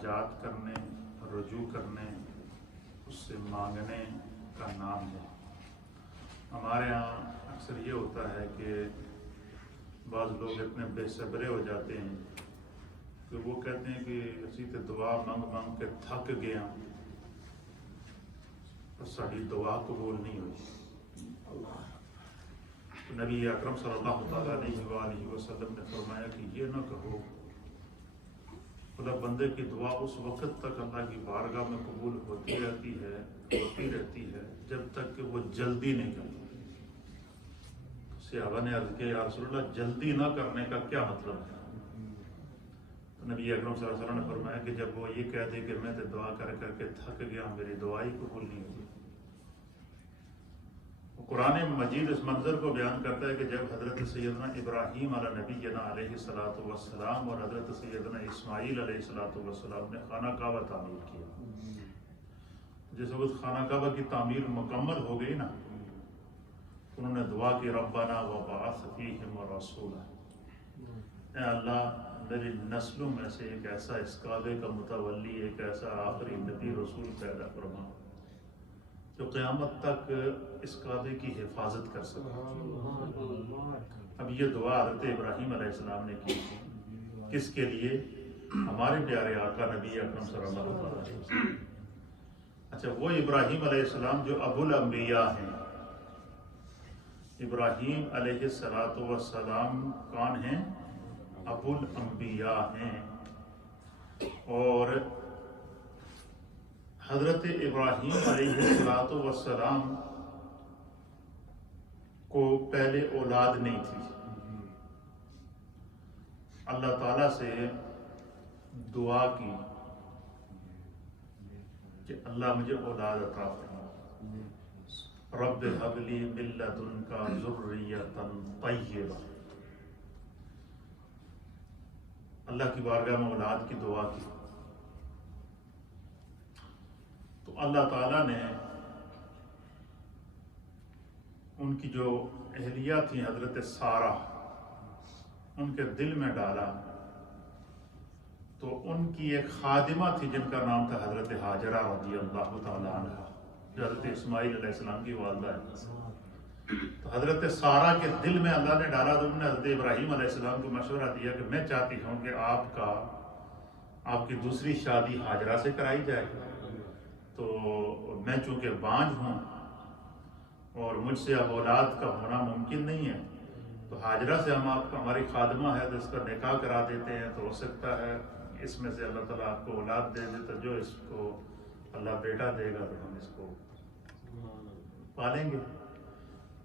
مناجات کرنے، رجوع کرنے، اس سے مانگنے کا نام ہے۔ ہمارے ہاں اکثر یہ ہوتا ہے کہ بعض لوگ اتنے بے صبرے ہو جاتے ہیں کہ وہ کہتے ہیں کہ اسی تے دعا منگ منگ کے تھک گیا اور ساری دعا قبول نہیں ہوئی۔ نبی اکرم صلی اللہ تعالیٰ علیہ وآلہ وسلم نے فرمایا کہ یہ نہ کہو خدا بندے کی دعا اس وقت تک اللہ کی بارگاہ میں قبول ہوتی رہتی ہے جب تک کہ وہ جلدی نہیں کرتا۔ صحابہ نے عرض کیا یا رسول اللہ جلدی نہ کرنے کا کیا مطلب ہے؟ تو نبی اکرم صلی اللہ علیہ وسلم نے فرمایا کہ جب وہ یہ کہہ دے کہ میں تو دعا کر کر کے تھک گیا، میری دعا ہی قبول نہیں ہوئی۔ قرآن مجید اس منظر کو بیان کرتا ہے کہ جب حضرت سیدنا ابراہیم علیہ نبینا علیہ الصلوۃ والسلام اور حضرت سیدنا اسماعیل علیہ الصلوۃ والسلام نے خانہ کعبہ تعمیر کیا، جس وقت خانہ کعبہ کی تعمیر مکمل ہو گئی نا، انہوں نے دعا کی ربنا وبعث فیہم رسولا، اے اللہ میری نسلوں میں سے ایک ایسا اس کعبے کا متولی، ایک ایسا آخری نبی رسول پیدا فرما جو قیامت تک اس کعبے کی حفاظت کر سکے۔ اب یہ دعا حضرت ابراہیم علیہ السلام نے کی، کس کے لیے؟ ہمارے پیارے آقا نبی اکرم صلی اللہ علیہ وسلم۔ اچھا، وہ ابراہیم علیہ السلام جو ابو الانبیاء ہیں، ابراہیم علیہ السلام کون ہیں؟ ابو الانبیاء ہیں۔ اور حضرت ابراہیم علیہ السلام کو پہلے اولاد نہیں تھی، اللہ تعالیٰ سے دعا کی کہ اللہ مجھے اولاد عطا فرما، رب ہب لی من لدنک ذریۃ طیبہ، اللہ کی بارگاہ میں اولاد کی دعا کی تو اللہ تعالیٰ نے ان کی جو اہلیہ تھی حضرت سارہ، ان کے دل میں ڈالا، تو ان کی ایک خادمہ تھی جن کا نام تھا حضرت ہاجرہ رضی اللہ تعالیٰ عنہ، جو حضرت اسماعیل علیہ السلام کی والدہ ہے۔ تو حضرت سارہ کے دل میں اللہ نے ڈالا تو انہوں نے حضرت ابراہیم علیہ السلام کو مشورہ دیا کہ میں چاہتی ہوں کہ آپ کی دوسری شادی ہاجرہ سے کرائی جائے، تو میں چونکہ بانجھ ہوں اور مجھ سے اب اولاد کا ہونا ممکن نہیں ہے، تو ہاجرہ سے ہماری خادمہ ہے تو اس کا نکاح کرا دیتے ہیں، تو ہو سکتا ہے اس میں سے اللہ تعالیٰ آپ کو اولاد دے دے، تو جو اس کو اللہ بیٹا دے گا تو ہم اس کو پالیں گے۔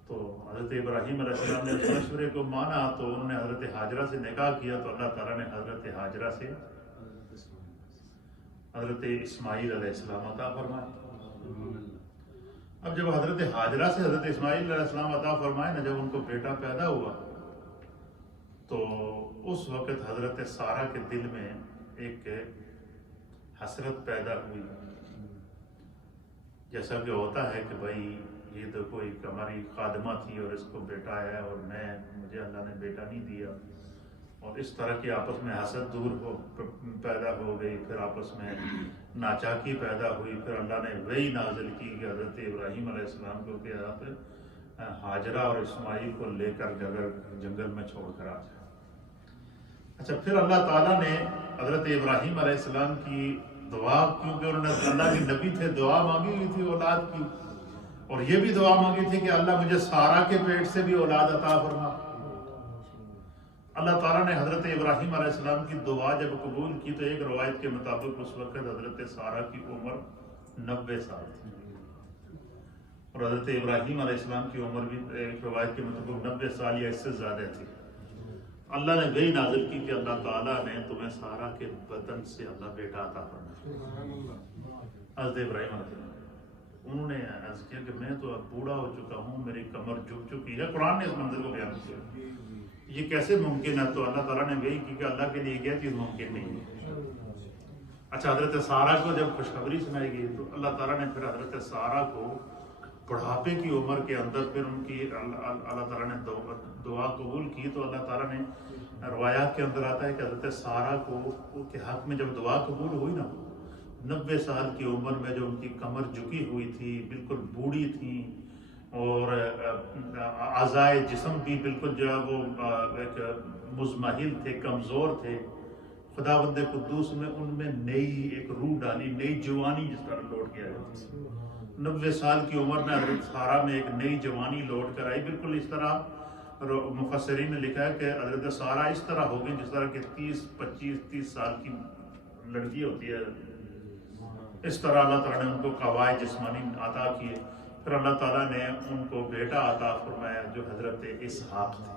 تو حضرت ابراہیم علیہ السلام نے اس مشورے کو مانا، تو انہوں نے حضرت ہاجرہ سے نکاح کیا، تو اللہ تعالیٰ نے حضرت ہاجرہ سے حضرت اسماعیل علیہ السلام عطا فرمائے۔ اب جب حضرت ہاجرہ سے حضرت اسماعیل علیہ السلام عطا فرمائے نا، جب ان کو بیٹا پیدا ہوا تو اس وقت حضرت سارہ کے دل میں ایک حسرت پیدا ہوئی، جیسا کہ ہوتا ہے کہ بھائی یہ تو کوئی ہماری خادمہ تھی اور اس کو بیٹا ہے اور مجھے اللہ نے بیٹا نہیں دیا، اور اس طرح کی آپس میں حسد پیدا ہو گئی، پھر آپس میں ناچاکی پیدا ہوئی۔ پھر اللہ نے وہی نازل کی کہ حضرت ابراہیم علیہ السلام کو کہ آپ ہاجرہ اور اسماعیل کو لے کر جنگل میں چھوڑ کر آ جائے۔ اچھا، پھر اللہ تعالیٰ نے حضرت ابراہیم علیہ السلام کی دعا، کیونکہ انہوں نے اللہ کے نبی تھے، دعا مانگی ہوئی تھی اولاد کی، اور یہ بھی دعا مانگی تھی کہ اللہ مجھے سارہ کے پیٹ سے بھی اولاد عطا فرما۔ اللہ تعالیٰ نے حضرت ابراہیم علیہ السلام کی دعا جب قبول کی تو ایک روایت کے مطابق اس وقت حضرت سارہ کی عمر 90 سال تھی، اور حضرت ابراہیم علیہ السلام کی عمر بھی ایک روایت کے مطابق 90 سال یا اس سے زیادہ تھی۔ اللہ نے وہی نازل کی کہ اللہ تعالیٰ نے تمہیں سارہ کے بدن سے اللہ بیٹا عطا فرمایا۔ حضرت ابراہیم علیہ السلام انہوں نے عرض کیا کہ میں تو اب بوڑھا ہو چکا ہوں، میری کمر جھک چکی ہے۔ قرآن نے اس منظر کو بیان کیا، یہ کیسے ممکن ہے؟ تو اللہ تعالیٰ نے وہی کی کہ اللہ کے لیے کیا چیز ممکن نہیں ہے۔ اچھا، حضرت سارہ کو جب خوشخبری سنائی گئی تو اللہ تعالیٰ نے پھر حضرت سارہ کو بڑھاپے کی عمر کے اندر پھر ان کی اللہ تعالیٰ نے دعا قبول کی، تو اللہ تعالیٰ نے روایات کے اندر آتا ہے کہ حضرت سارہ کو کے حق میں جب دعا قبول ہوئی نا، 90 سال کی عمر میں جو ان کی کمر جھکی ہوئی تھی، بالکل بوڑھی تھیں، اور اعضائے جسم بھی بالکل جو ہے وہ ایک مزمحل تھے، کمزور تھے، خداوند قدوس نے ان میں نئی ایک روح ڈالی، نئی جوانی جس طرح لوٹ کے آئی۔ 90 سال کی عمر میں حضرت سارہ میں ایک نئی جوانی لوٹ کر آئی۔ بالکل اس طرح مفسرین نے لکھا ہے کہ حضرت سارہ اس طرح ہو گئی جس طرح کہ 25-30 سال کی لڑکی ہوتی ہے، اس طرح اللہ تعالیٰ نے ان کو قوائے جسمانی عطا کیے۔ پھر اللہ تعالیٰ نے ان کو بیٹا عطا فرمایا جو حضرت اسحاق تھے۔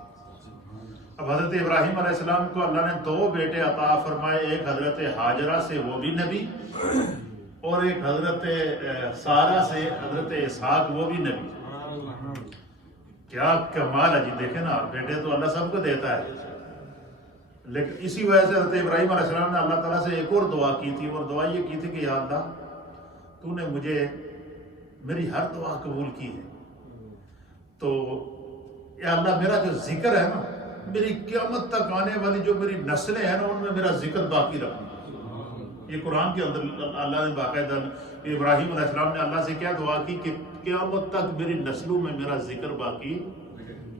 اب حضرت ابراہیم علیہ السلام کو اللہ نے 2 بیٹے عطا فرمائے، ایک حضرت ہاجرہ سے وہ بھی نبی، اور ایک حضرت سارہ سے حضرت اسحاق وہ بھی نبی۔ کیا کمال ہے جی، دیکھیں نا، بیٹے تو اللہ سب کو دیتا ہے، لیکن اسی وجہ سے حضرت ابراہیم علیہ السلام نے اللہ تعالیٰ سے ایک اور دعا کی تھی، اور دعا یہ کی تھی کہ یا اللہ تو نے مجھے میری ہر دعا قبول کی ہے، تو یا اللہ میرا جو ذکر ہے نا، میری قیامت تک آنے والی جو میری نسلیں ہیں نا، ان میں میرا ذکر باقی رکھنا۔ یہ قرآن کے اندر اللہ نے باقاعدہ ابراہیم علیہ السلام نے اللہ سے کیا دعا کی کہ قیامت تک میری نسلوں میں میرا ذکر باقی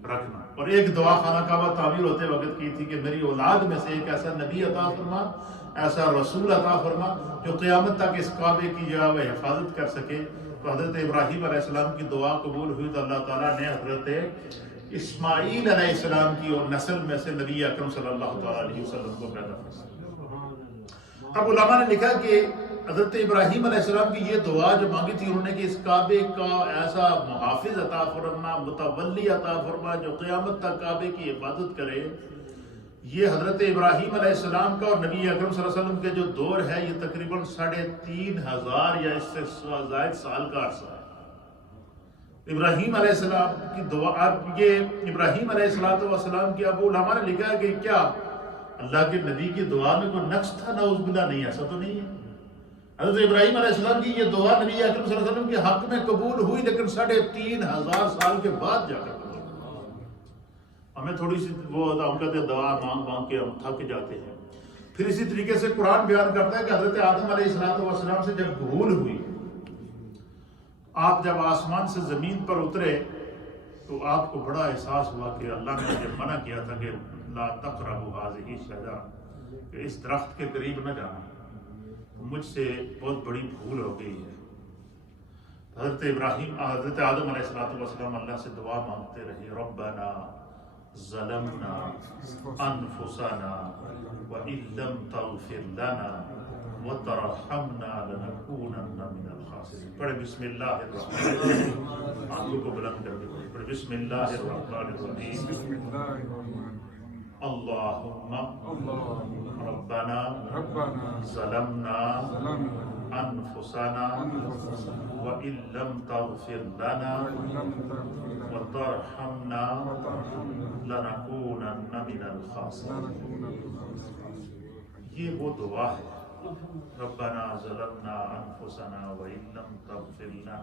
رکھنا۔ اور ایک دعا خانہ کعبہ تعمیر ہوتے وقت کی تھی کہ میری اولاد میں سے ایک ایسا نبی عطا فرما، ایسا رسول عطا فرما جو قیامت تک اس کعبے کی جو ہے وہ حفاظت کر سکے۔ تو حضرت ابراہیم علیہ السلام کی دعا قبول ہوئی، تو اللہ تعالیٰ نے حضرت اسماعیل علیہ السلام کی اور نسل میں سے نبی اکرم صلی اللہ تعالیٰ علیہ وسلم کو پیدا فرمایا۔ اب علماء نے لکھا کہ حضرت ابراہیم علیہ السلام کی یہ دعا جو مانگی تھی انہوں نے کہ اس کعبے کا ایسا محافظ عطا فرما، متولی عطا فرما جو قیامت تک کعبے کی حفاظت کرے۔ یہ حضرت ابراہیم علیہ السلام کا اور نبی اکرم صلی اللہ علیہ وسلم کے جو دور ہے یہ تقریباً 3500 یا اس سے زائد سال کا عرصہ ہے۔ ابراہیم علیہ السلام کی دعا، اب یہ ابراہیم علیہ السلام کی ابو علماء نے لکھا ہے کہ کیا اللہ کے نبی کی دعا میں کوئی نقص تھا؟ نعوذ باللہ، نہیں، ایسا تو نہیں ہے۔ حضرت ابراہیم علیہ السلام کی یہ دعا نبی اکرم صلی اللہ علیہ وسلم کے حق میں قبول ہوئی، لیکن 3500 سال کے بعد جا کر قبول ہوئی۔ ہمیں تھوڑی سی وہ ہم کہتے ہیں دعا مانگ مانگ کے ہم تھک جاتے ہیں۔ پھر اسی طریقے سے قرآن بیان کرتا ہے کہ حضرت آدم علیہ السلام سے جب بھول ہوئی، آپ جب آسمان سے زمین پر اترے تو آپ کو بڑا احساس ہوا کہ اللہ نے مجھے منع کیا تھا کہ لا تقربوا هذه الشجرة، کہ اس درخت کے قریب نہ جانا، مجھ سے بہت بڑی بھول ہو گئی ہے۔ حضرت آدم علیہ السلام اللہ سے دعا مانگتے رہے، ربنا ظلمنا انفسنا وان لم تغفر لنا وترحمنا لنكونن من الخاسرین۔ پڑھے بسم اللہ الرحمن الرحیم، آنکھوں کو بلند کر کے پڑھے بسم اللہ الرحمن الرحیم۔ اللہم ربنا ظلمنا انفسنا وان لم تغفر لنا وترحمنا لنكونن من الخاسرین۔ یہ وہ دعا ہے، ربنا ظلمنا انفسنا وان لم تغفر لنا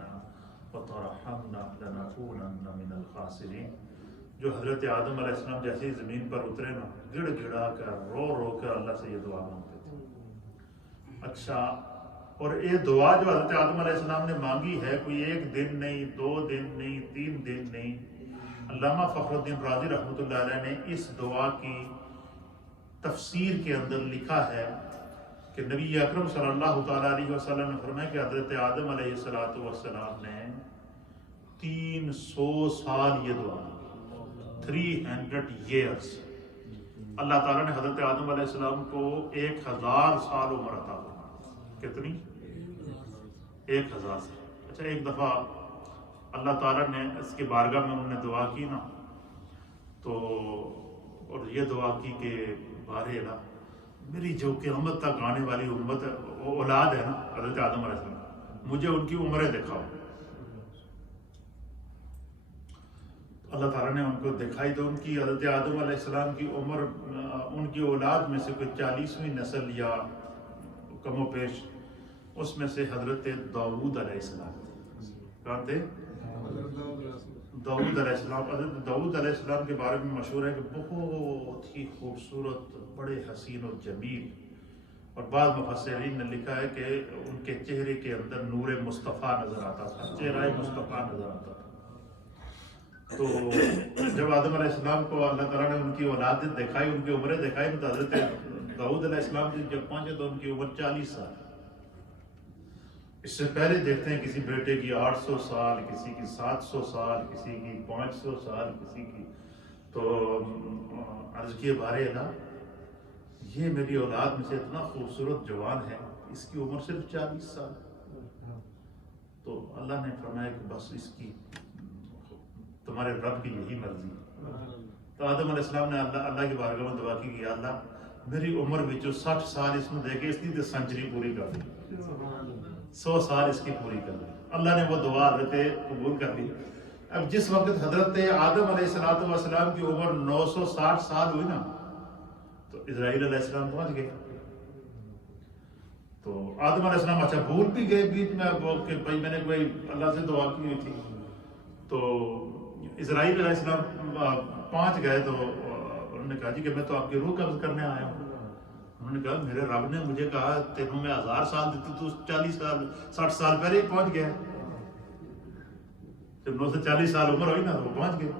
وترحمنا لنكونن من الخاسرین۔ جو حضرت آدم علیہ السلام جیسے زمین پر اترے نا، گڑ گڑا کر رو رو کر اللہ سے یہ دعا مانگتے تھے۔ اچھا، اور یہ دعا جو حضرت آدم علیہ السلام نے مانگی ہے کوئی 1 دن نہیں، 2 دن نہیں، 3 دن نہیں۔ علامہ فخر الدین رازی رحمۃ اللہ علیہ نے اس دعا کی تفسیر کے اندر لکھا ہے کہ نبی اکرم صلی اللہ تعالیٰ علیہ وسلم نے فرمایا کہ حضرت آدم علیہ السلام نے 300 سال یہ دعا، 300 years اللہ تعالیٰ نے حضرت آدم علیہ السلام کو 1000 سال عمر عطا فرمائی۔ کتنی؟ 1000 سال۔ اچھا، ایک دفعہ اللہ تعالیٰ نے اس کے بارگاہ میں انہوں نے دعا کی نا، تو اور یہ دعا کی کہ بارے الہ، میری جو قیامت تک آنے والی امت اولاد ہے نا حضرت آدم علیہ السلام، مجھے ان کی عمریں دکھاؤ۔ اللہ تعالیٰ نے ان کو دکھائی، تو ان کی حضرت آدم علیہ السلام کی عمر، ان کی اولاد میں سے کوئی 40ویں نسل یا کم و پیش، اس میں سے حضرت داؤد علیہ السلام تھے۔ کہاں تھے؟ داؤد علیہ السلام. حضرت داؤد علیہ السلام کے بارے میں مشہور ہے کہ بہت ہی خوبصورت، بڑے حسین و جمیل، اور بعض مفسرین نے لکھا ہے کہ ان کے چہرے کے اندر نور مصطفیٰ نظر آتا تھا، چہرہ مصطفیٰ نظر آتا تھا. تو جب آدم علیہ السلام کو اللہ تعالیٰ نے ان کی اولاد دکھائی، ان کی عمریں دکھائی، تو حضرت داؤد علیہ السلام جب پہنچے تو ان کی عمر 40 سال. اس سے پہلے دیکھتے ہیں کسی بیٹے کی 800 سال، کسی کی 700 سال، کسی کی 500 سال، کسی کی. تو عرض کیے بارے اللہ، یہ میری اولاد میں سے اتنا خوبصورت جوان ہے، اس کی عمر صرف 40 سال. تو اللہ نے فرمایا کہ بس اس کی تمہارے رب کی یہی مرضی ہے. تو آدم علیہ السلام نے اللہ کی بارگاہ میں دعا کی کہ اللہ میری عمر میں جو 60 سال اس میں دے کے اس کی سنچری پوری کر دی، 100 سال اس کی پوری کر دی. اللہ نے وہ دعا حضرت قبول کر لی. اب جس وقت حضرت آدم علیہ السلام کی عمر 960 سال ہوئی نا، تو اسرائیل علیہ السلام پہنچ گئے. تو آدم علیہ السلام اچھا بھول بھی گئے بیچ میں کہ بھائی میں نے کوئی اللہ سے دعا کی ہوئی تھی. تو اسرائیل علیہ السلام پہنچ گئے تو انہوں نے کہا جی کہ میں تو آپ کی روح قبض کرنے آیا ہوں. انہوں نے کہا میرے رب نے مجھے کہا تینوں میں 1000 سال دیتی، تو 40 سال 60 سال پہلے ہی پہنچ گیا. جب 9 سے 40 سال عمر ہوئی نا تو وہ پہنچ گئے.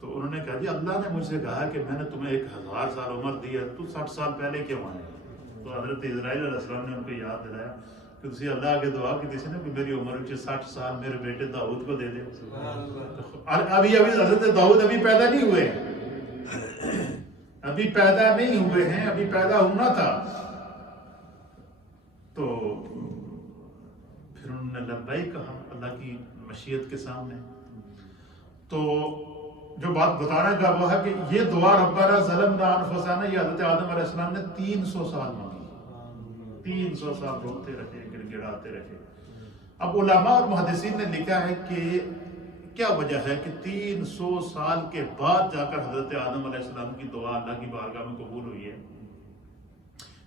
تو انہوں نے کہا جی اللہ نے مجھ سے کہا کہ میں نے تمہیں 1000 سال عمر دی ہے، تو 60 سال پہلے کیوں آئے؟ تو حضرت اسرائیل علیہ السلام نے ان کو یاد دلایا کہ تسی اللہ کے دعا کی تھی نا کہ میری عمر 60 سال میرے بیٹے داؤد کو دے دے. ابھی حضرت داؤد ابھی پیدا نہیں ہوئے، ابھی پیدا نہیں ہوئے ہیں، ابھی پیدا ہونا تھا. تو پھر انہوں نے لبیک کہا اللہ کی مشیت کے سامنے. تو جو بات بتانا کا وہ ہے کہ یہ دعا ربنا ظلمنا انفسنا یہ حضرت آدم علیہ السلام نے 300 سال مانگی، 300 سال روتے رہے، گڑ گڑاتے رہے. اب علماء اور محدثین نے لکھا ہے کہ کیا وجہ ہے کہ 300 سال کے بعد جا کر حضرت آدم علیہ السلام کی دعا اللہ کی بارگاہ میں قبول ہوئی ہے.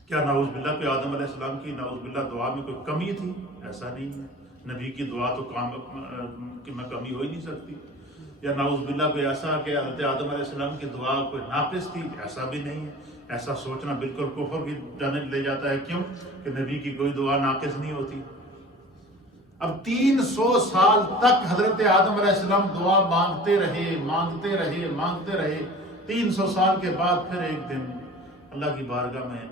کیا نعوذ باللہ کہ آدم علیہ السلام کی نعوذ باللہ دعا میں کوئی کمی تھی؟ ایسا نہیں ہے. نبی کی دعا تو میں کمی ہو ہی نہیں سکتی. یا نعوذ باللہ کوئی ایسا کہ حضرت آدم علیہ السلام کی دعا کوئی ناقص تھی؟ ایسا بھی نہیں ہے. ایسا سوچنا بالکل کفر کی جانب لے جاتا ہے. کیوں کہ نبی کی کوئی دعا ناقص نہیں ہوتی. اب 300 سال تک حضرت آدم علیہ السلام دعا مانگتے رہے. 300 سال کے بعد پھر ایک دن اللہ کی بارگاہ میں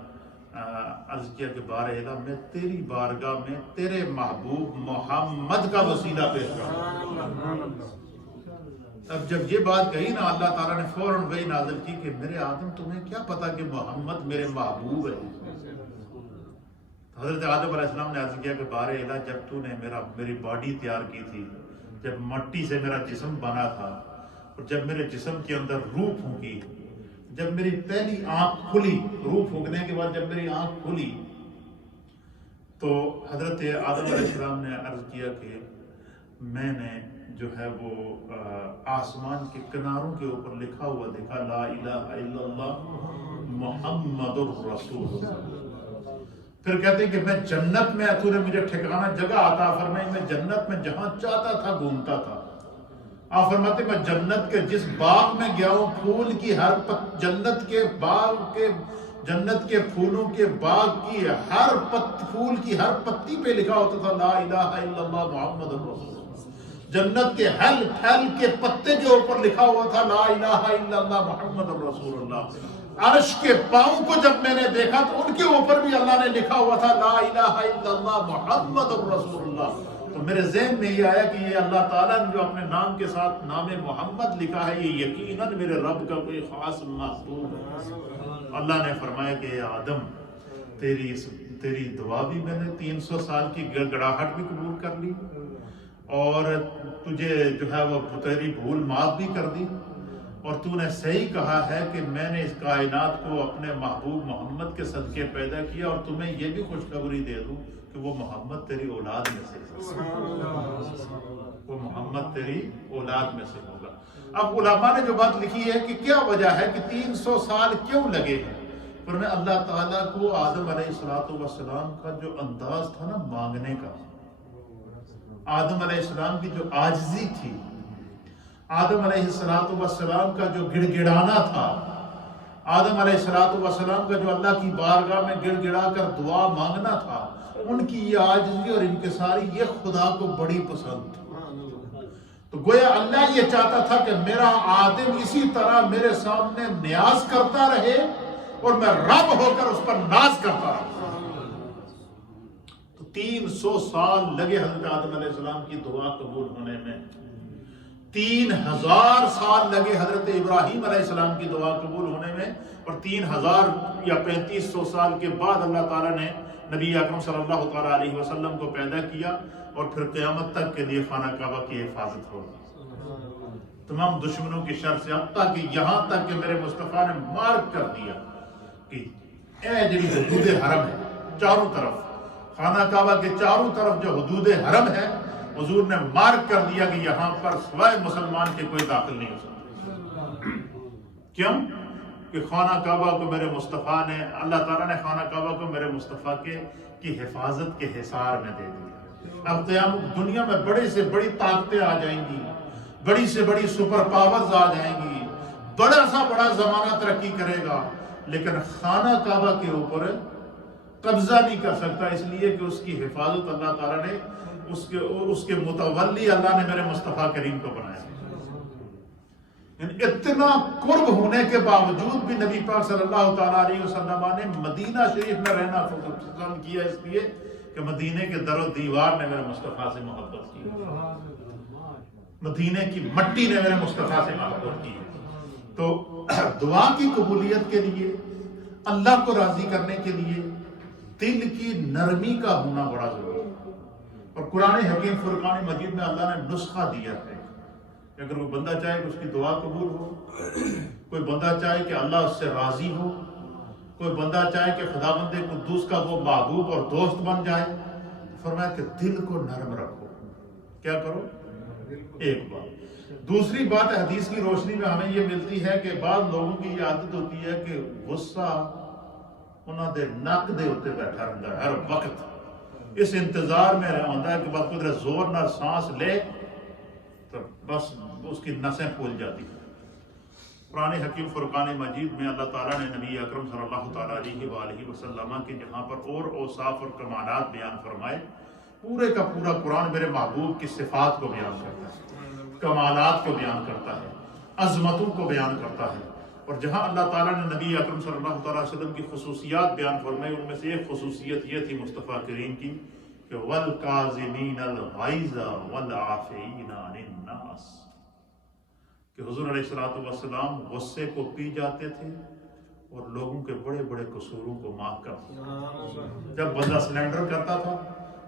عرض کیا کہ بار الہ میں تیری بارگاہ میں تیرے محبوب محمد کا وسیلہ پیش کروں. اب جب یہ بات کہی نا اللہ تعالیٰ نے فوراً وحی نازل کی کہ میرے آدم تمہیں کیا پتا کہ محمد میرے محبوب ہے. حضرت آدم علیہ السلام نے عرض کیا کہ بار الہ جب تو نے میری باڈی تیار کی تھی، جب مٹی سے میرا جسم بنا تھا، اور جب میرے جسم کے اندر روح پھونکی، جب میری پہلی آنکھ کھلی، روح پھونکنے کے بعد جب میری آنکھ کھلی، تو حضرت آدم علیہ السلام نے عرض کیا کہ میں نے جو ہے وہ آسمان کے کناروں کے اوپر لکھا ہوا دیکھا لا الہ الا اللہ محمد الرسول اللہ. پھر کہتے ہیں کہ میں جنت میں تو نے مجھے ٹھکانہ جگہ عطا فرمائی، میں جنت میں جہاں چاہتا تھا گھومتا تھا. آپ فرماتے میں جنت کے جس باغ میں گیا ہوں پھول کی جنت کے باغ کے جنت کے پھولوں کے باغ کی ہر پھول کی ہر پتی پہ لکھا ہوتا تھا لا الہ الا اللہ محمد الرسول. جنت کے ہر پھل کے پتے کے اوپر لکھا ہوا تھا لا الہ الا اللہ محمد الرسول اللہ. عرش کے پاؤں کو جب میں نے دیکھا تو ان کے اوپر بھی اللہ نے لکھا ہوا تھا لا الہ الا اللہ محمد الرسول اللہ. تو میرے ذہن میں یہ آیا کہ یہ اللہ تعالیٰ نے جو اپنے نام کے ساتھ نام محمد لکھا ہے یہ یقیناً میرے رب کا کوئی خاص محبوب ہے. اللہ نے فرمایا کہ آدم تیری دعا بھی میں نے 300 سال کی گڑگڑاہٹ بھی قبول کر لی، اور تجھے جو ہے وہ تیری بھول معاف بھی کر دی، اور تو نے صحیح کہا ہے کہ میں نے اس کائنات کو اپنے محبوب محمد کے صدقے پیدا کیا، اور تمہیں یہ بھی خوشخبری دے دوں کہ وہ محمد تیری اولاد میں سے وہ محمد تیری اولاد میں سے ہوگا. اب علماء نے جو بات لکھی ہے کہ کیا وجہ ہے کہ 300 سال کیوں لگے ہیں، پر میں اللہ تعالیٰ کو آدم علیہ السلام کا جو انداز تھا نا مانگنے کا، آدم علیہ السلام کی جو عاجزی تھی، آدم علیہ السلام کا جو گڑ گڑانا تھا، آدم علیہ السلام کا جو اللہ کی بارگاہ میں گڑ گڑا کر دعا مانگنا تھا، ان کی یہ عاجزی اور انکساری یہ خدا کو بڑی پسند تھی۔ تو گویا اللہ یہ چاہتا تھا کہ میرا آدم اسی طرح میرے سامنے نیاز کرتا رہے اور میں رب ہو کر اس پر ناز کرتا رہا۔ تو 300 سال لگے حضرت آدم علیہ السلام کی دعا قبول ہونے میں، 3000 سال لگے حضرت ابراہیم علیہ السلام کی دعا قبول ہونے میں، اور 3000 یا 3500 سال کے بعد اللہ تعالیٰ نے نبی اکرم صلی اللہ تعالیٰ علیہ وسلم کو پیدا کیا، اور پھر قیامت تک کے لیے خانہ کعبہ کی حفاظت ہوگی تمام دشمنوں کی شر سے، حتیٰ کہ یہاں تک کہ میرے مصطفیٰ نے مارک کر دیا کہ اے جڑی حدود حرم ہے چاروں طرف، خانہ کعبہ کے چاروں طرف جو حدود حرم ہے، حضور نے مارک کر دیا کہ یہاں پر سوائے مسلمان کے کوئی داخل نہیں ہو سکتا۔ کیوں؟ کہ خانہ کعبہ کو میرے مصطفیٰ نے، اللہ تعالیٰ نے خانہ کعبہ کو میرے مصطفیٰ کی حفاظت کے حصار میں دے دیا۔ اب قیامت دنیا میں بڑے سے بڑی طاقتیں آ جائیں گی، بڑی سے بڑی سپر پاورز آ جائیں گی، بڑا سا بڑا زمانہ ترقی کرے گا، لیکن خانہ کعبہ کے اوپر قبضہ نہیں کر سکتا، اس لیے کہ اس کی حفاظت اللہ تعالیٰ نے، اس کے متولی اللہ نے میرے مصطفیٰ کریم کو بنایا۔ اتنا قرب ہونے کے باوجود بھی نبی پاک صلی اللہ تعالیٰ علیہ وسلم نے مدینہ شریف میں رہنا پسند کیا، اس لیے کہ مدینے کے در و دیوار نے میرے مصطفیٰ سے محبت کی، مدینے کی مٹی نے میرے مصطفیٰ سے محبت کی۔ تو دعا کی قبولیت کے لیے، اللہ کو راضی کرنے کے لیے دل کی نرمی کا ہونا بڑا ضروری ہے، اور قرآن حکیم فرقان مجید میں اللہ نے نسخہ دیا ہے کہ اگر کوئی بندہ چاہے کہ اس کی دعا قبول ہو، کوئی بندہ چاہے کہ اللہ اس سے راضی ہو، کوئی بندہ چاہے کہ خداوند قدوس کا وہ محبوب اور دوست بن جائے، فرمایا کہ دل کو نرم رکھو۔ کیا کرو؟ ایک بات۔ دوسری بات حدیث کی روشنی میں ہمیں یہ ملتی ہے کہ بعض لوگوں کی یہ عادت ہوتی ہے کہ غصہ انہوں دے نک دے ہوتے بیٹھا رہتا ہے ہر وقت، اس انتظار میں رہتا ہے کہ بس قدرت زور نہ سانس لے تو بس اس کی نسیں پھول جاتی ہیں۔ قرآن حکیم فرقان مجید میں اللہ تعالیٰ نے نبی اکرم صلی اللہ تعالیٰ علیہ وآلہ وسلم کے جہاں پر اور اوصاف اور کمالات بیان فرمائے، پورے کا پورا قرآن میرے محبوب کی صفات کو بیان کرتا ہے، کمالات کو بیان کرتا ہے، عظمتوں کو بیان کرتا ہے، اور جہاں اللہ تعالیٰ نے نبی اکرم صلی اللہ تعالیٰ علیہ وسلم کی خصوصیات بیان فرمائی، ان میں سے ایک خصوصیت یہ تھی مصطفیٰ کریم کی کہ وَالْقَاظِمِينَ الْغَيْظَ وَالْعَافِينَ عَنِ النَّاسِ، کہ حضور علیہ السلام غصے کو پی جاتے تھے اور لوگوں کے بڑے بڑے قصوروں کو معاف کرتے تھے۔ جب بندہ سلنڈر کرتا تھا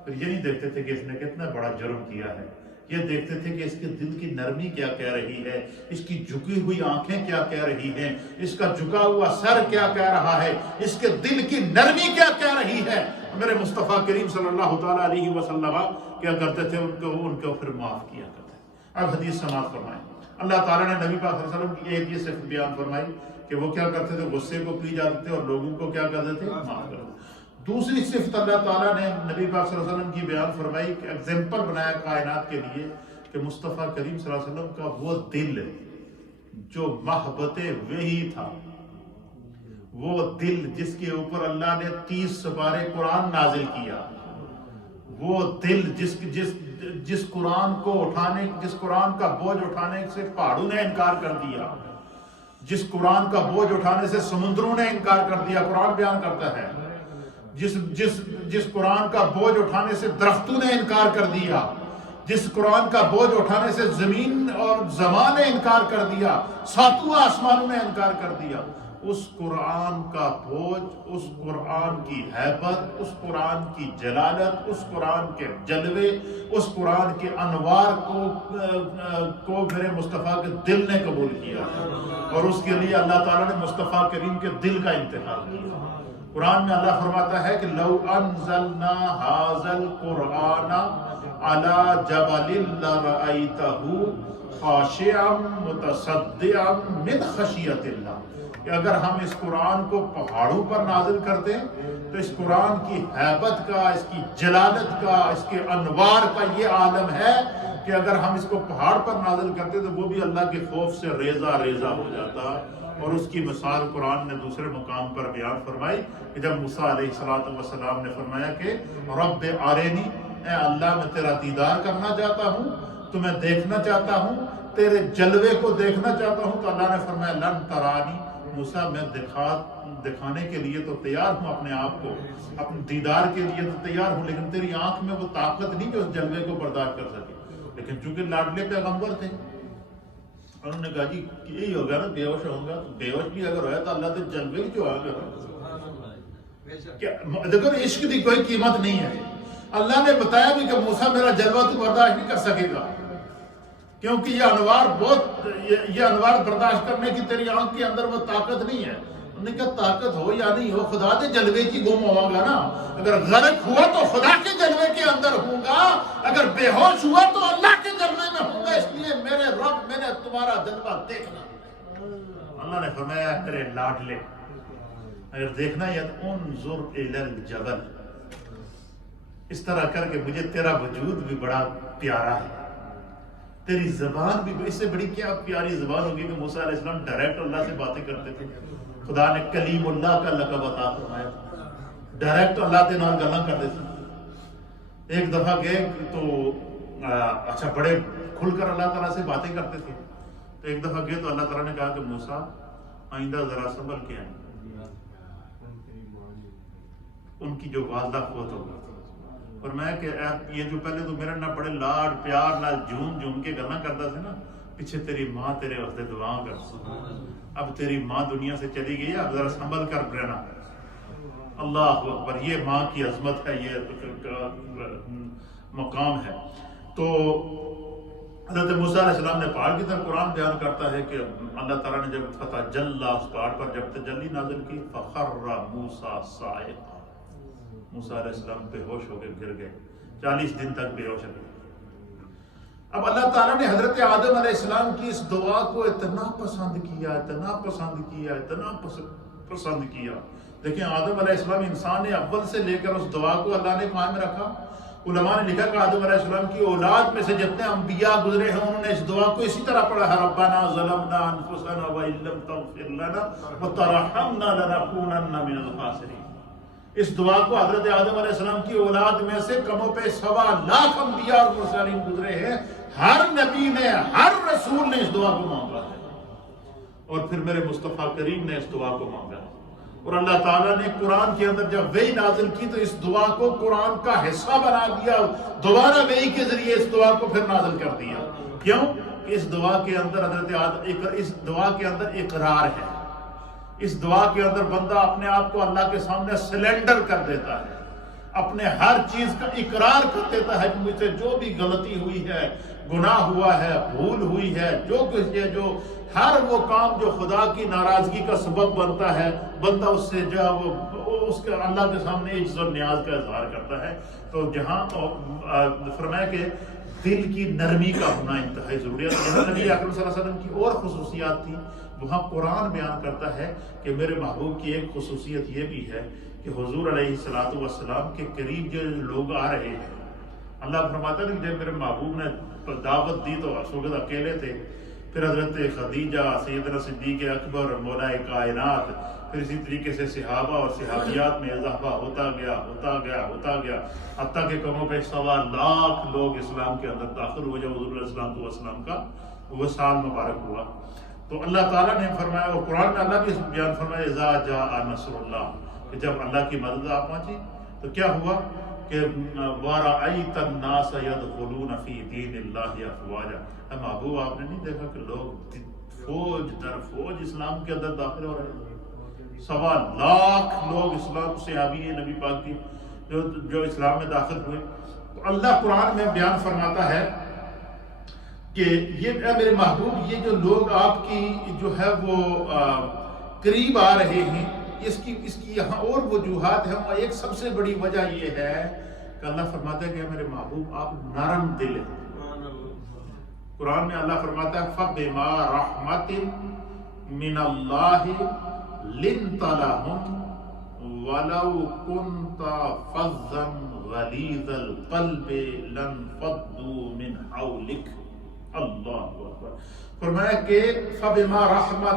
پھر یہ نہیں دیکھتے تھے کہ اس نے کتنا بڑا جرم کیا ہے، یہ دیکھتے تھے کہ اس کے دل کی نرمی کیا کہہ رہی ہے، اس کی جھکی ہوئی آنکھیں کیا کہہ رہی ہیں، اس کا جھکا ہوا سر کیا کہہ رہا ہے، اس کے دل کی نرمی کیا کہہ رہی ہے۔ میرے مصطفیٰ کریم صلی اللہ تعالیٰ علیہ وسلم کیا کرتے تھے، ان کو پھر معاف کیا کرتے تھے۔ اب حدیث سماعت فرمائیں، اللہ تعالیٰ نے نبی پاک صلی اللہ علیہ وسلم کی ایک یہ صفت بیان فرمائی کہ وہ کیا کرتے تھے، غصے کو پی جاتے تھے اور لوگوں کو کیا کرتے تھے، معاف کرتے تھے۔ دوسری صفت اللہ تعالیٰ نے نبی پاک صلی اللہ علیہ وسلم کی بیان فرمائی کہ ایگزامپل بنایا کائنات کے لیے کہ مصطفیٰ کریم صلی اللہ علیہ وسلم کا وہ دل جو محبت وحی تھا، وہ دل جس کے اوپر اللہ نے 30 سپارے قرآن نازل کیا، وہ دل جس قرآن کو اٹھانے، جس قرآن کا بوجھ اٹھانے سے پہاڑوں نے انکار کر دیا، جس قرآن کا بوجھ اٹھانے سے سمندروں نے انکار کر دیا، قرآن بیان کرتا ہے، جس قرآن کا بوجھ اٹھانے سے درختوں نے انکار کر دیا، جس قرآن کا بوجھ اٹھانے سے زمین اور زمان نے انکار کر دیا، ساتوں آسمانوں نے انکار کر دیا، اس قرآن کا بوجھ، اس قرآن کی ہیبت، اس قرآن کی جلالت، اس قرآن کے جلوے، اس قرآن کے انوار کو میرے مصطفیٰ کے دل نے قبول کیا، اور اس کے لیے اللہ تعالیٰ نے مصطفیٰ کریم کے دل کا انتخاب کیا۔ قرآن میں اللہ فرماتا ہے کہ لو انزلنا هذا القرآن على جبل لرأيته خاشعا متصدعا من خشیت اللہ، کہ اگر ہم اس قرآن کو پہاڑوں پر نازل کرتے تو اس قرآن کی ہیبت کا، اس کی جلالت کا، اس کے انوار کا یہ عالم ہے کہ اگر ہم اس کو پہاڑ پر نازل کرتے تو وہ بھی اللہ کے خوف سے ریزہ ریزہ ہو جاتا۔ اور اس کی مثال قرآن نے دوسرے مقام پر بیان فرمائی کہ جب موسیٰ علیہ السلام نے فرمایا کہ رب آرینی، اے اللہ میں تیرا دیدار کرنا چاہتا ہوں، تمہیں دیکھنا چاہتا ہوں، تیرے جلوے کو دیکھنا چاہتا ہوں، تو اللہ نے فرمایا لن ترانی، موسیٰ میں دکھانے کے لیے تو تیار ہوں اپنے آپ کو، اپنے دیدار کے لیے تو تیار ہوں، لیکن تیری آنکھ میں وہ طاقت نہیں کہ اس جلوے کو برداشت کر سکے۔ لیکن چونکہ لاڈلے پیغمبر تھے، انہوں نے کہا جی یہی ہوگا نا، بے ہوش ہوں گا، بے ہوش بھی اگر ہویا تو اللہ تو جلوے ہی جو آگا۔ دیکھو عشق کی کوئی قیمت نہیں ہے۔ اللہ نے بتایا بھی کہ موسیٰ میرا جلوہ تو برداشت نہیں کر سکے گا، کیونکہ یہ انوار برداشت کرنے کی تیری آنکھ کے اندر وہ طاقت نہیں ہے۔ انہوں نے کہا طاقت ہو یا نہیں ہو، خدا کے جلوے کی گم ہوا گا نا۔ اگر غرق ہوا تو خدا کے جلوے کے اندر ہوں گا، اگر بے ہوش ہوا تو اللہ کے جلوے میں ہوں گا، اس لیے میرے رب میں نے تمہارا جلوہ دیکھنا۔ اللہ نے فرمایا میرے لاڈلے اگر دیکھنا ہے تو انظر الی الجبل، اس طرح کر کے مجھے تیرا وجود بھی بڑا پیارا ہے، تیری زبان بھی، اس سے بڑی کیا پیاری زبان ہوگی کہ موسیٰ علیہ السلام ڈائریکٹ اللہ سے باتیں کرتے تھے۔ خدا نے کلیم اللہ کا لقب عطا فرمایا، ڈائریکٹ اللہ کے نام گلاں کرتے تھے۔ ایک دفعہ گئے تو اچھا بڑے کھل کر اللہ تعالیٰ سے باتیں کرتے تھے، تو ایک دفعہ گئے تو اللہ تعالیٰ نے کہا کہ موسیٰ آئندہ ذرا سنبھل کے آئیں، ان کی جو والدہ فوت ہو گئی، اور میں کہ یہ جو پہلے تو میرے نہ بڑے لاڈ پیار نہ جھوم کے گلاں کرتا تھا نا، پیچھے تیری ماں تیرے واسطے دعا کر، اب تیری ماں دنیا سے چلی گئی ہے، اب ذرا سنبھل کر رہنا۔ اللہ اکبر، یہ ماں کی عظمت ہے، یہ مقام ہے۔ تو حضرت موسیٰ علیہ السلام نے پہاڑ کی طرف قرآن بیان کرتا ہے کہ اللہ تعالیٰ نے جب فتجلی اس پہاڑ پر جب تجلی نازل کی، فخر موسیٰ صاعقا، موسیٰ علیہ السلام بے ہوش ہو کے گر گئے، 40 دن تک بے ہوش رہے۔ اب اللہ تعالیٰ نے حضرت آدم علیہ السلام کی اس دعا کو اتنا پسند کیا، اتنا پسند کیا، اتنا پسند کیا۔ دیکھیں آدم علیہ السلام انسان اول سے لے کر اس دعا کو اللہ نے قائم رکھا۔ علماء نے لکھا کہ آدم علیہ السلام کی اولاد میں سے جتنے انبیاء گزرے ہیں انہوں نے اس دعا کو اسی طرح پڑھا ہے، ربنا ظلمنا انفسنا وان لم تغفر لنا وترحمنا لنکونن من الخاسرین۔ اس دعا کو حضرت آدم علیہ السلام کی اولاد میں سے کم و بیش 1.25 انبیاء اور مرسلین گزرے ہیں، ہر نبی نے، ہر رسول نے اس دعا کو مانگا ہے، اور پھر میرے مصطفیٰ کریم نے اس دعا کو مانگا ہے۔ اور اللہ تعالیٰ نے قرآن کے اندر جب وحی نازل کی تو اس دعا کو قرآن کا حصہ بنا دیا، دوبارہ وحی کے ذریعے اس دعا کو پھر نازل کر دیا۔ کیوں؟ کہ اس دعا کے اندر اس دعا کے اندر اقرار ہے، اس دعا کے اندر بندہ اپنے آپ کو اللہ کے سامنے سلنڈر کر دیتا ہے، اپنے ہر چیز کا اقرار کر دیتا ہے کہ مجھ سے جو بھی غلطی ہوئی ہے، گناہ ہوا ہے، بھول ہوئی ہے، جو کچھ ہے، جو ہر وہ کام جو خدا کی ناراضگی کا سبب بنتا ہے، بندہ اس سے جو وہ اس کے اللہ کے سامنے عجز و نیاز کا اظہار کرتا ہے۔ تو جہاں فرمایا کہ دل کی نرمی کا ہونا انتہائی ضروری ہے۔ جہاں نبی اکرم صلی اللہ علیہ وسلم کی اور خصوصیات تھی، وہاں قرآن بیان کرتا ہے کہ میرے محبوب کی ایک خصوصیت یہ بھی ہے کہ حضور علیہ السلام کے قریب جو لوگ آ رہے ہیں، اللہ فرماتا ہے کہ جب میرے محبوب نے دعوت دی تو شوگت اکیلے تھے، پھر حضرت خدیجہ، سیدنا صدیق اکبر، مولا کائنات، پھر اسی طریقے سے صحابہ اور صحابیات میں اضافہ ہوتا گیا حتیٰ کہ کم و بیش 1.25 لاکھ لوگ اسلام کے اندر داخل ہوئے جب حضور علیہ السلام کا وہ سال مبارک ہوا۔ تو اللہ تعالیٰ نے فرمایا، اور قرآن میں اللہ بھی بیان فرمایا، اذا جاء نصر اللہ، کہ جب اللہ کی مدد آ پہنچی تو کیا ہوا کہ وَرَأَيْتَ النَّاسَ يَدْخُلُونَ فِي دِينِ اللَّهِ أَفْوَاجًا۔ اے محبوب آپ نے نہیں دیکھا کہ لوگ فوج در فوج اسلام کے اندر داخل ہو رہے ہیں؟ 1.25 لاکھ لوگ اسلام صحابی نبی پاک کی جو اسلام میں داخل ہوئے۔ تو اللہ قرآن میں بیان فرماتا ہے کہ یہ اے میرے محبوب، یہ جو لوگ آپ کی جو ہے وہ قریب آ رہے ہیں، اس کی یہاں اور وجوہات ہیں۔ ایک سب سے بڑی وجہ یہ ہے کہ اللہ فرماتا ہے کہ میرے محبوب آپ نرم دل ہیں۔ قرآن میں اللہ فرماتا ہے فَبِمَا رَحْمَةٍ مِّنَ اللَّهِ لِنْتَ لَهُمْ وَلَوْ كُنْتَ فَظًّا غَلِيظَ الْقَلْبِ لَانفَضُّوا مِنْ حَوْلِكَ۔ اللہ اکبر۔ فرمایا کہ فَبِمَا رَحْمَةٍ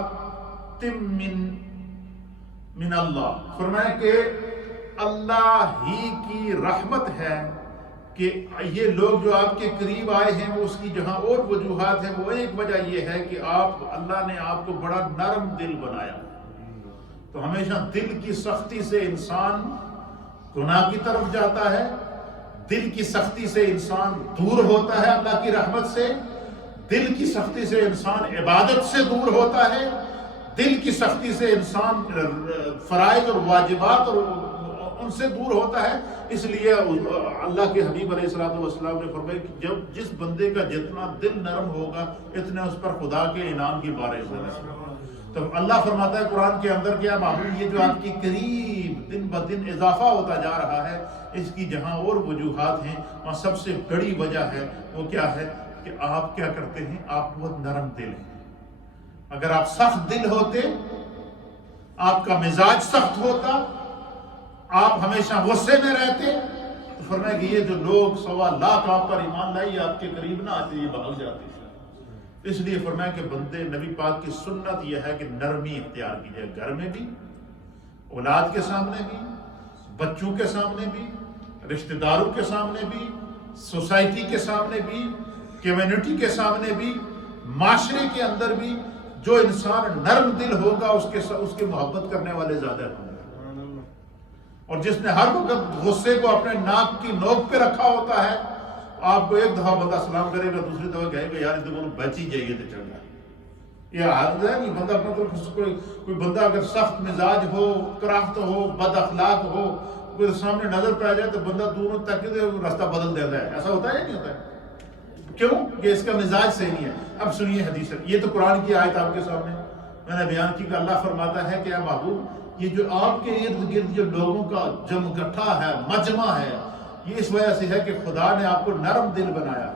مِّنَ اللَّهِ، فرمایا کہ اللہ ہی کی رحمت ہے کہ یہ لوگ جو آپ کے قریب آئے ہیں، وہ اس کی جہاں اور وجوہات ہیں، وہ ایک وجہ یہ ہے کہ اللہ نے آپ کو بڑا نرم دل بنایا۔ تو ہمیشہ دل کی سختی سے انسان گناہ کی طرف جاتا ہے، دل کی سختی سے انسان دور ہوتا ہے اللہ کی رحمت سے، دل کی سختی سے انسان عبادت سے دور ہوتا ہے، دل کی سختی سے انسان فرائض اور واجبات اور ان سے دور ہوتا ہے۔ اس لیے اللہ کے حبیب علیہ الصلوۃ والسلام نے فرمایا کہ جس بندے کا جتنا دل نرم ہوگا اتنے اس پر خدا کے انعام کی بارش ہوگی۔ تو اللہ فرماتا ہے قرآن کے اندر کہ معبود یہ جو آپ کی قریب دن بدن اضافہ ہوتا جا رہا ہے، اس کی جہاں اور وجوہات ہیں وہاں سب سے بڑی وجہ ہے وہ کیا ہے کہ آپ کیا کرتے ہیں، آپ بہت نرم دل ہیں۔ اگر آپ سخت دل ہوتے، آپ کا مزاج سخت ہوتا، آپ ہمیشہ غصے میں رہتے، تو فرمایا کہ یہ جو لوگ 1.25 لاکھ آپ پر ایمان لائی آپ کے قریب نہ آتے، یہ بھاگ جاتے۔ اس لیے فرمایا کہ بندے نبی پاک کی سنت یہ ہے کہ نرمی اختیار کی جائے، گھر میں بھی، اولاد کے سامنے بھی، بچوں کے سامنے بھی، رشتہ داروں کے سامنے بھی، سوسائٹی کے سامنے بھی، کمیونٹی کے سامنے بھی، معاشرے کے اندر بھی۔ جو انسان نرم دل ہوگا اس کے محبت کرنے والے زیادہ ہوں گے، اور جس نے ہر وقت غصے کو اپنے ناک کی نوک پہ رکھا ہوتا ہے، آپ کو ایک دفعہ بندہ سلام کرے گا، دوسری دفعہ کہے گا یار تو بچ ہی جائیے تو چل جائے۔ یہ عادت ہے نہیں بندہ کوئی بندہ اگر سخت مزاج ہو، کرافت ہو، بد اخلاق ہو، کوئی سامنے نظر پہ آ جائے تو بندہ دونوں تک راستہ بدل دیتا ہے۔ ایسا ہوتا ہے یا نہیں ہوتا ہے؟ کیوں کہ اس کا مزاج صحیح نہیں ہے۔ اب سنیے حدیث، یہ تو قرآن کی آیت آپ کے سامنے میں نے بیان کی کہ اللہ فرماتا ہے کہ اے محبوب، یہ جو آپ کے ارد گرد جو لوگوں کا جمگٹھا ہے، مجمع ہے، یہ اس وجہ سے ہے کہ خدا نے آپ کو نرم دل بنایا،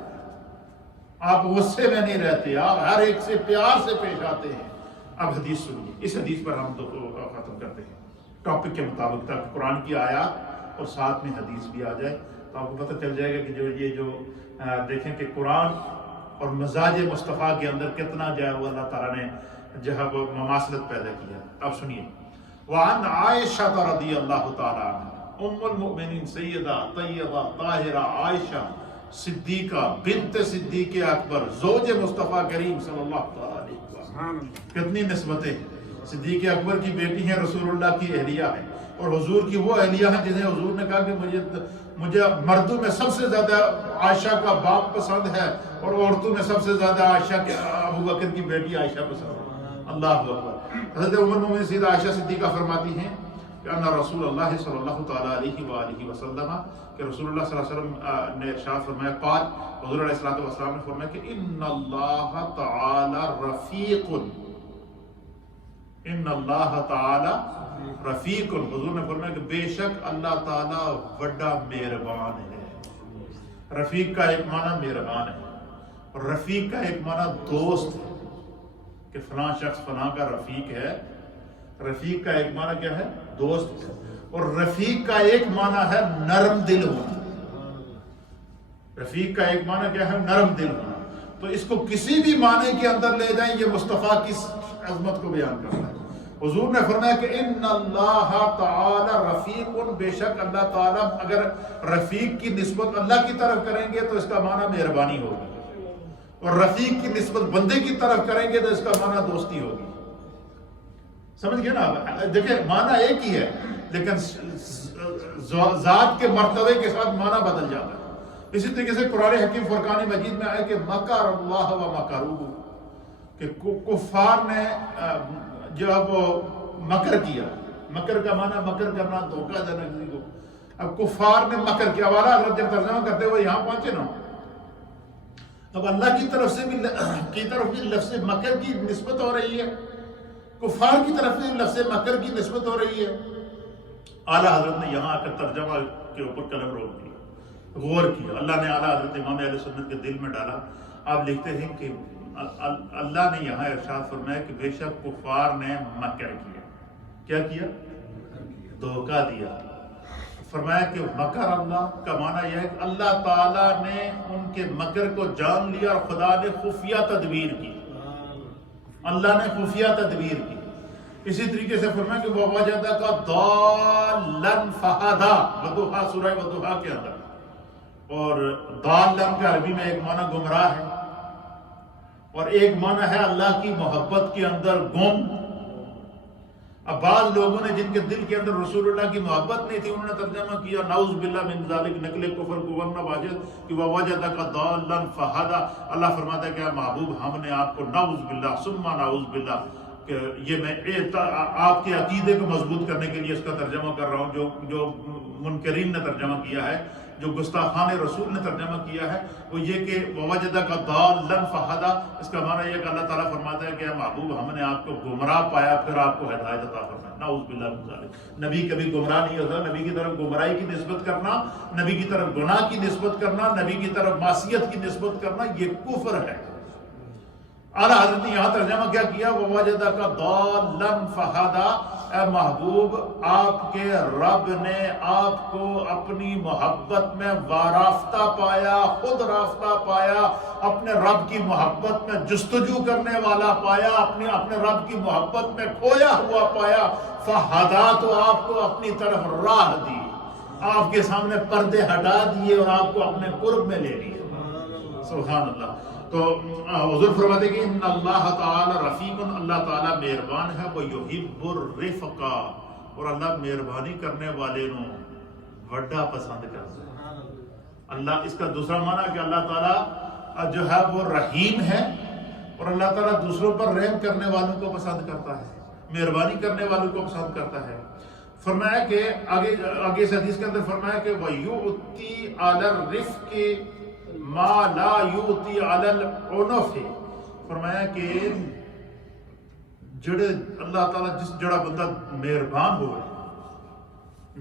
آپ غصے میں نہیں رہتے، آپ ہر ایک سے پیار سے پیش آتے ہیں۔ اب حدیث سنیے، اس حدیث پر ہم تو ختم کرتے ہیں ٹاپک کے مطابق، تاکہ قرآن کی آیات اور ساتھ میں حدیث بھی آ جائے تو آپ کو پتہ چل جائے گا کہ جو دیکھیں کہ قرآن اور مزاج مصطفیٰ کے اندر کتنا جو ہے وہ اللہ تعالیٰ نے جو ہے وہ مماثلت پیدا کیا۔ اب سنیے، وعن عائشہ رضی اللہ تعالیٰ عنہ ام المؤمنین سیدہ طیبہ طاہرہ عائشہ صدیقہ بنت صدیق اکبر زوج مصطفیٰ کریم صلی اللہ علیہ وسلم، کتنی نسبتیں، صدیق اکبر کی بیٹی ہیں، رسول اللہ کی اہلیہ ہیں، اور حضور کی وہ اہلیہ ہیں جنہیں حضور نے کہا کہ مجھے مردوں میں سب سے زیادہ عائشہ کا باپ پسند ہے، اور عورتوں میں سب سے زیادہ عائشہ کے ابو بکر کی بیٹی عائشہ پسند ہے۔ اللہ اکبر۔ حضرت ام المؤمنین سیدہ عائشہ صدیقہ فرماتی ہیں کہ ان رسول اللہ صلی اللہ تعالیٰ علیہ وآلہ وسلم، کہ رسول اللہ صلی اللہ علیہ وسلم نے ارشاد فرمایا، قال، حضور علیہ الصلوۃ والسلام نے فرمایا کہ ان اللہ تعالی رفیق، ان اللہ تعالی رفیق، حضور نے فرمایا کہ بے شک اللہ تعالی بڑا مہربان ہے۔ رفیق کا ایک معنی مہربان ہے، اور رفیق کا ایک معنی دوست ہے، کہ فلاں شخص فلاں کا رفیق ہے۔ رفیق کا ایک معنی کیا ہے؟ دوست ہے، اور رفیق کا ایک معنی ہے نرم دل ہونا۔ رفیق کا ایک معنی کیا ہے؟ نرم دل ہونا۔ تو اس کو کسی بھی معنی کے اندر لے جائیں، یہ مصطفیٰ کی عظمت کو بیان کرتا ہے۔ حضور نے فرمایا کہ ان اللہ تعالی رفیق، بے شک اللہ تعالیٰ اگر رفیق کی نسبت اللہ کی طرف کریں گے تو اس کا معنی مہربانی ہوگی، اور رفیق کی نسبت بندے کی طرف کریں گے تو اس کا معنی دوستی ہوگی۔ سمجھ گئے نا؟ دیکھیں معنی ایک ہی ہے، لیکن ذات کے مرتبے کے ساتھ معنی بدل جاتا ہے۔ اسی طریقے سے قرآن حکیم فرقان مجید میں آئے کہ مکر اللہ و مکروا، کہ کفار نے جب مکر کیا، مکر کا معنی مکر کرنا، دھوکہ دینا کسی کو، اب کفار نے مکر کیا، والا حضرت جب ترجمہ کرتے ہوئے یہاں پہنچے نا، اب اللہ کی طرف سے بھی لفظ مکر کی نسبت ہو رہی ہے، کفار کی طرف سے لفظ مکر کی نسبت ہو رہی ہے۔ اعلیٰ حضرت نے یہاں آ کر ترجمہ کے اوپر قلم روک دیا، غور کیا، اللہ نے اعلیٰ حضرت امام اہل سنت کے دل میں ڈالا۔ آپ لکھتے ہیں کہ اللہ نے یہاں ارشاد فرمایا کہ بے شک کفار نے مکر کیا. کیا کیا؟ دھوکہ دیا. فرمایا کہ مکر اللہ کا معنی یہ ہے کہ اللہ تعالیٰ نے ان کے مکر کو جان لیا اور خدا نے خفیہ تدبیر کی. اللہ نے خفیہ تدبیر کی. اسی طریقے سے فرمایا کہ وَوَجَدَكَ ضَالًّا فَهَدَىٰ وَضُحَىٰ سورہ وضحیٰ کے اندر. اور ضالًّا کا عربی میں ایک معنی گمراہ ہے اور ایک معنی ہے اللہ کی محبت کے اندر گم. اب بعض لوگوں نے جن کے دل کے اندر رسول اللہ کی محبت نہیں تھی انہوں نے ترجمہ کیا نعوذ باللہ من ذالک نقل کفر کو ورنہ واجد کہ وَوَجَدَكَ ضَالًّا فَهَدَىٰ. اللہ فرماتا ہے کہ اے محبوب ہم نے آپ کو نعوذ باللہ ثم نعوذ باللہ کہ یہ میں آپ کے عقیدے کو مضبوط کرنے کے لیے اس کا ترجمہ کر رہا ہوں جو منکرین نے ترجمہ کیا ہے, جو گستاخان رسول نے ترجمہ کیا ہے, وہ یہ کہ وَوَجَدَكَ ضَالًّا فَهَدَىٰ. اس کا معنی یہ کہ اللہ تعالیٰ فرماتا ہے کہ اے محبوب ہم نے آپ کو گمراہ پایا پھر آپ کو ہدایت عطا فرمایا. نعوذ باللہ من ذالک. نبی کبھی گمراہ نہیں ہوتا. نبی کی طرف گمراہی کی نسبت کرنا, نبی کی طرف گناہ کی نسبت کرنا, نبی کی طرف معصیت کی نسبت کرنا یہ کفر ہے. اعلیٰ حضرت نے یہاں ترجمہ کیا کیا وَوَجَدَكَ ضَالًّا فَهَدَىٰ. اے محبوب آپ کے رب نے آپ کو اپنی محبت میں وارافتہ پایا, خود رافتہ پایا, اپنے رب کی محبت میں جستجو کرنے والا پایا, اپنے رب کی محبت میں کھویا ہوا پایا. فَهَدَىٰ تو آپ کو اپنی طرف راہ دی, آپ کے سامنے پردے ہٹا دیے اور آپ کو اپنے قرب میں لے لیے. سبحان اللہ. تو حضور فرماتے کہ ان اللہ تعالی رفیق, اللہ تعالی مہربان ہے, وہ یحب الرفق, اور اللہ مہربانی کرنے والے نو وڈا پسند کرتا ہے. اللہ اس کا دوسرا معنی کہ اللہ تعالی جو ہے وہ رحیم ہے اور اللہ تعالی دوسروں پر رحم کرنے والوں کو پسند کرتا ہے, مہربانی کرنے والوں کو پسند کرتا ہے. فرمایا کہ آگے اس حدیث کے اندر فرمایا کہ وَيُؤْتِي عَلَى الرِّفْقِ ما لا یؤتی علی العنف. فرمایا کہ جڑے اللہ تعالیٰ جڑا بندہ مہربان ہوئے,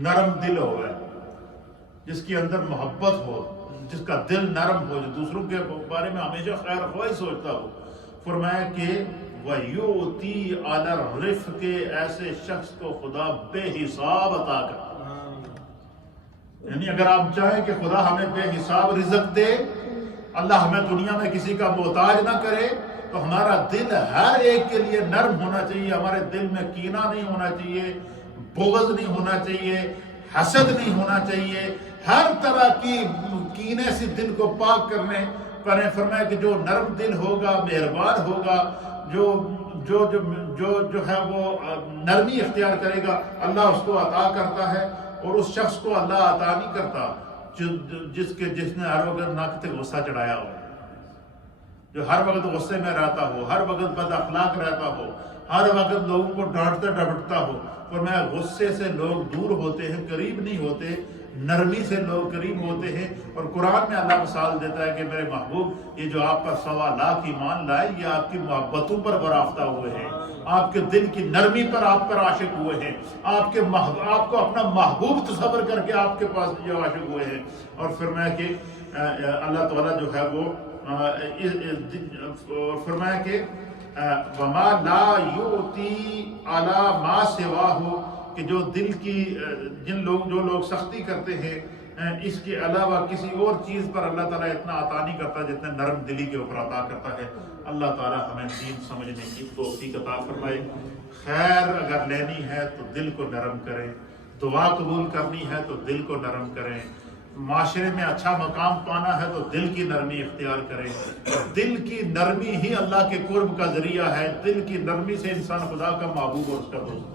نرم دل ہوئے, جس کے اندر محبت ہو, جس کا دل نرم ہو, جو دوسروں کے بارے میں ہمیشہ خیر خواہ سوچتا ہو, فرمایا کہ وَيُؤْتِي عَلَى الرِّفْقِ, ایسے شخص کو خدا بے حساب عطا کرتا. یعنی اگر آپ چاہیں کہ خدا ہمیں بے حساب رزق دے, اللہ ہمیں دنیا میں کسی کا محتاج نہ کرے, تو ہمارا دل ہر ایک کے لیے نرم ہونا چاہیے. ہمارے دل میں کینہ نہیں ہونا چاہیے, بغض نہیں ہونا چاہیے, حسد نہیں ہونا چاہیے, ہر طرح کی کینے سے دل کو پاک کرنے. فرمایا کہ جو نرم دل ہوگا, مہربان ہوگا, جو ہے وہ نرمی اختیار کرے گا, اللہ اس کو عطا کرتا ہے. اور اس شخص کو اللہ عطا نہیں کرتا جس نے ہر وقت ناک تے غصہ چڑھایا ہو, جو ہر وقت غصے میں رہتا ہو, ہر وقت بد اخلاق رہتا ہو, ہر وقت لوگوں کو ڈانٹتا ڈپٹتا ہو. فرمایا غصے سے لوگ دور ہوتے ہیں, قریب نہیں ہوتے, نرمی سے لوگ قریب ہوتے ہیں. اور قرآن میں اللہ مثال دیتا ہے کہ میرے محبوب یہ جو آپ پر 1.25 لاکھ ایمان لائے, یہ آپ کی محبتوں پر ورافتہ ہوئے ہیں, آپ کے دل کی نرمی پر آپ پر عاشق ہوئے ہیں, آپ کو اپنا محبوب تصور کر کے آپ کے پاس جو عاشق ہوئے ہیں. اور فرمایا کہ اللہ تعالیٰ جو ہے وہ فرمایا کہ وما لا یؤتی علی ما سواہ, کہ جو دل کی جو لوگ سختی کرتے ہیں اس کے علاوہ کسی اور چیز پر اللہ تعالیٰ اتنا عطا نہیں کرتا جتنے نرم دلی کے اوپر عطا کرتا ہے. اللہ تعالیٰ ہمیں دین سمجھنے کی توفیق عطا فرمائے. خیر اگر لینی ہے تو دل کو نرم کریں, دعا قبول کرنی ہے تو دل کو نرم کریں, معاشرے میں اچھا مقام پانا ہے تو دل کی نرمی اختیار کریں. دل کی نرمی ہی اللہ کے قرب کا ذریعہ ہے. دل کی نرمی سے انسان خدا کا محبوب اور اس کا دوست